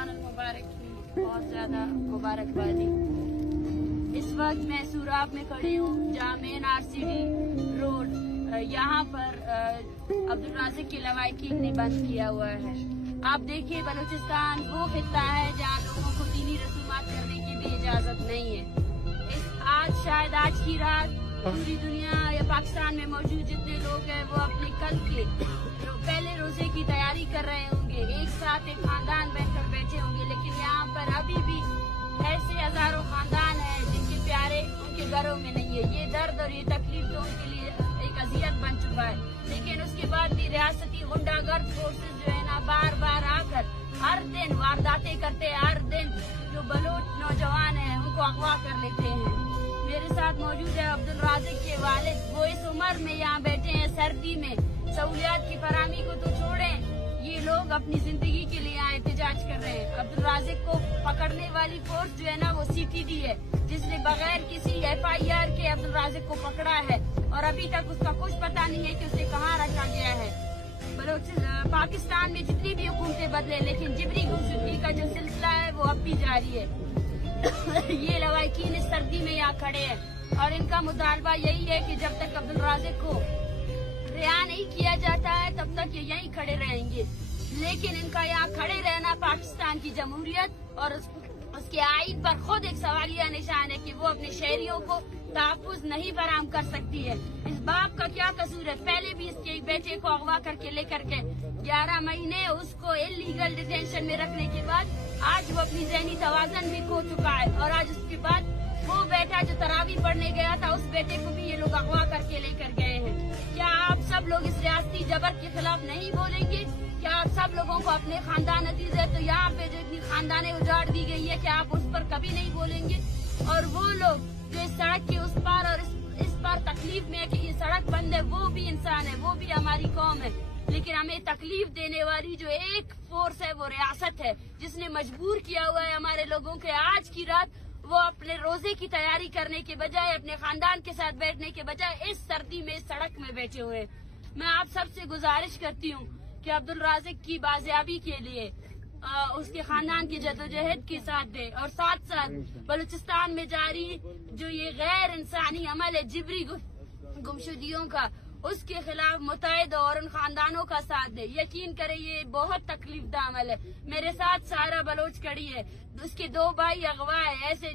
रमजान मुबारक की बहुत ज्यादा मुबारकबादी। इस वक्त मैं सूराब में खड़ी हूँ जहाँ मेन RCD रोड यहाँ पर अब्दुल राज़िक की लवाहिकीन ने बंद किया हुआ है। आप देखिए बलूचिस्तान वो खित्ता है जहाँ लोगों को दीनी रसूमात करने की भी इजाजत नहीं है। शायद आज की रात पूरी दुनिया या पाकिस्तान में मौजूद जितने लोग हैं वो अपने कल के पहले रोजे की तैयारी कर रहे होंगे, एक साथ एक खानदान बैठकर बैठे होंगे, लेकिन यहाँ पर अभी भी ऐसे हजारों खानदान हैं जिनके प्यारे उनके घरों में नहीं है। ये दर्द और ये तकलीफ तो उनके लिए एक अजियत बन चुका है। लेकिन उसके बाद भी रियासती गुंडागर्द फोर्सेस जो है ना बार बार आकर हर दिन वारदातें करते हैं, हर दिन जो बलोच नौजवान हैं उनको अगवा कर लेते हैं। मेरे साथ मौजूद है अब्दुल राज़िक के वालिद, वो इस उम्र में यहाँ बैठे हैं सर्दी में। सहूलियात की फराहमी को तो छोड़ें, ये लोग अपनी जिंदगी के लिए यहाँ एहतजाज कर रहे हैं। अब्दुल राज़िक को पकड़ने वाली फोर्स जो है ना वो CTD है, जिसने बगैर किसी FIR के अब्दुल राज़िक को पकड़ा है और अभी तक उसका कुछ पता नहीं है कि उसे कहाँ रखा गया है। पाकिस्तान में जितनी भी हुकूमतें बदले, लेकिन जिबरी गुमशुदगी का जो सिलसिला है वो अब भी जारी है। ये लवाहिकीन इस सर्दी में यहाँ खड़े हैं और इनका मुतालबा यही है कि जब तक अब्दुल राज़िक को रिहा नहीं किया जाता है तब तक ये यहीं खड़े रहेंगे। लेकिन इनका यहाँ खड़े रहना पाकिस्तान की जमहूरियत और उसके आइन पर खुद एक सवालिया निशान है कि वो अपने शहरियों को तहफ़्फ़ुज़ नहीं फराहम कर सकती है। इस बाप का क्या कसूर है? पहले भी इसके एक बेटे को अगवा करके लेकर के 11 महीने उसको इल्लीगल डिटेंशन में रखने के बाद आज वो अपनी ज़हनी तवाज़न भी खो चुका है और आज उसके बाद वो बेटा जो तरावी पढ़ने गया था उस बेटे को भी ये लोग अगवा करके लेकर गए हैं। क्या आप सब लोग इस रियासती जबर के खिलाफ नहीं बोलेंगे? क्या आप सब लोगों को अपने खानदान अजीज है तो यहाँ पे जो इतनी खानदानें उजाड़ दी गई है क्या आप उस पर कभी नहीं बोलेंगे? और वो लोग जो इस सड़क के उस पार और इस पार तकलीफ में है कि ये सड़क बंद है, वो भी इंसान है, वो भी हमारी कौम है। लेकिन हमें तकलीफ देने वाली जो एक फोर्स है वो रियासत है, जिसने मजबूर किया हुआ है हमारे लोगों के आज की रात वो अपने रोजे की तैयारी करने के बजाय अपने खानदान के साथ बैठने के बजाय इस सर्दी में इस सड़क में बैठे हुए। मैं आप सबसे गुजारिश करती हूँ कि अब्दुल राज़िक की बाजियाबी के लिए उसके खानदान की जदोजहद के साथ दे और साथ साथ बलूचिस्तान में जारी जो ये गैर इंसानी अमल है जिबरी गुमशुदियों का, उसके खिलाफ मुतहद और उन खानदानों का साथ दे। यकीन करें ये बहुत तकलीफ दा अमल है। मेरे साथ सारा बलोच कड़ी है, उसके 2 भाई अगवा है। ऐसे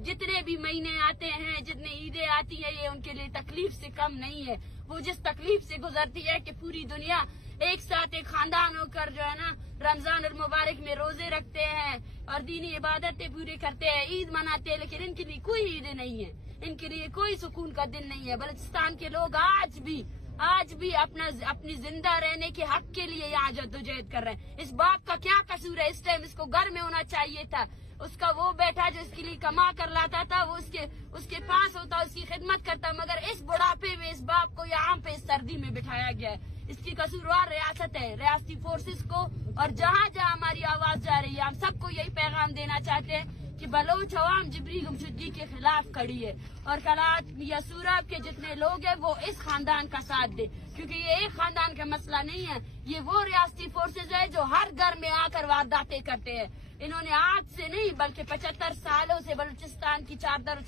जितने भी महीने आते हैं, जितने ईदें आती है, ये उनके लिए तकलीफ से कम नहीं है। वो जिस तकलीफ से गुजरती है कि पूरी दुनिया एक साथ एक खानदान होकर जो है ना रमजान और मुबारक में रोजे रखते हैं और दीनी इबादतें पूरी करते हैं, ईद मनाते हैं, लेकिन इनके लिए कोई ईद नहीं है, इनके लिए कोई सुकून का दिन नहीं है। बलूचिस्तान के लोग आज भी अपनी जिंदा रहने के हक के लिए यहाँ जद्दोजहद कर रहे हैं। इस बाप का क्या कसूर है? इस टाइम इसको घर में होना चाहिए था। उसका वो बेटा जो इसके लिए कमा कर लाता था वो उसके पास होता, उसकी खिदमत करता, मगर इस बुढ़ापे में इस बाप को यहाँ पे इस सर्दी में बिठाया गया है। इसकी कसूरवार रियासत है, रियासती फोर्सेस को। और जहाँ जहाँ हमारी आवाज जा रही है हम सबको यही पैगाम देना चाहते हैं कि बलोच अवाम जिबरी गुमशुदगी के खिलाफ खड़ी है और कलात या सूराब के जितने लोग हैं वो इस खानदान का साथ दे, क्योंकि ये एक खानदान का मसला नहीं है। ये वो रियासती फोर्सेज है जो हर घर में आकर वारदातें करते हैं। इन्होंने आज से नहीं बल्कि 75 सालों से बलूचिस्तान की चादर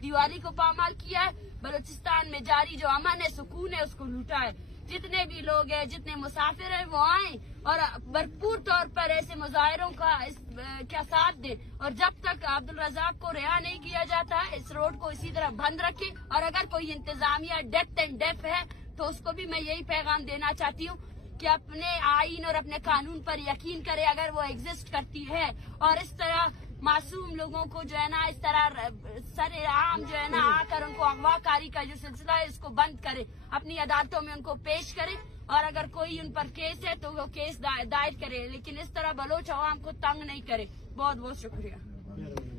दीवारी को पामाल किया है। बलूचिस्तान में जारी जो अमन है, सुकून है, उसको लूटा है। जितने भी लोग हैं, जितने मुसाफिर हैं, वो आए और भरपूर तौर पर ऐसे मुजाहिरों का साथ दे। और जब तक अब्दुल रज़ाक को रिहा नहीं किया जाता है इस रोड को इसी तरह बंद रखे। और अगर कोई इंतजामिया डेथ एंड डेफ है तो उसको भी मैं यही पैगाम देना चाहती हूँ कि अपने आइन और अपने कानून पर यकीन करे अगर वो एग्जिस्ट करती है, और इस तरह मासूम लोगों को जो है ना इस तरह सरेआम जो है ना आकर उनको अगवाकारी का जो सिलसिला है इसको बंद करे, अपनी अदालतों में उनको पेश करे और अगर कोई उन पर केस है तो वो केस दायर करे, लेकिन इस तरह बलोच अवाम को तंग नहीं करे। बहुत बहुत शुक्रिया।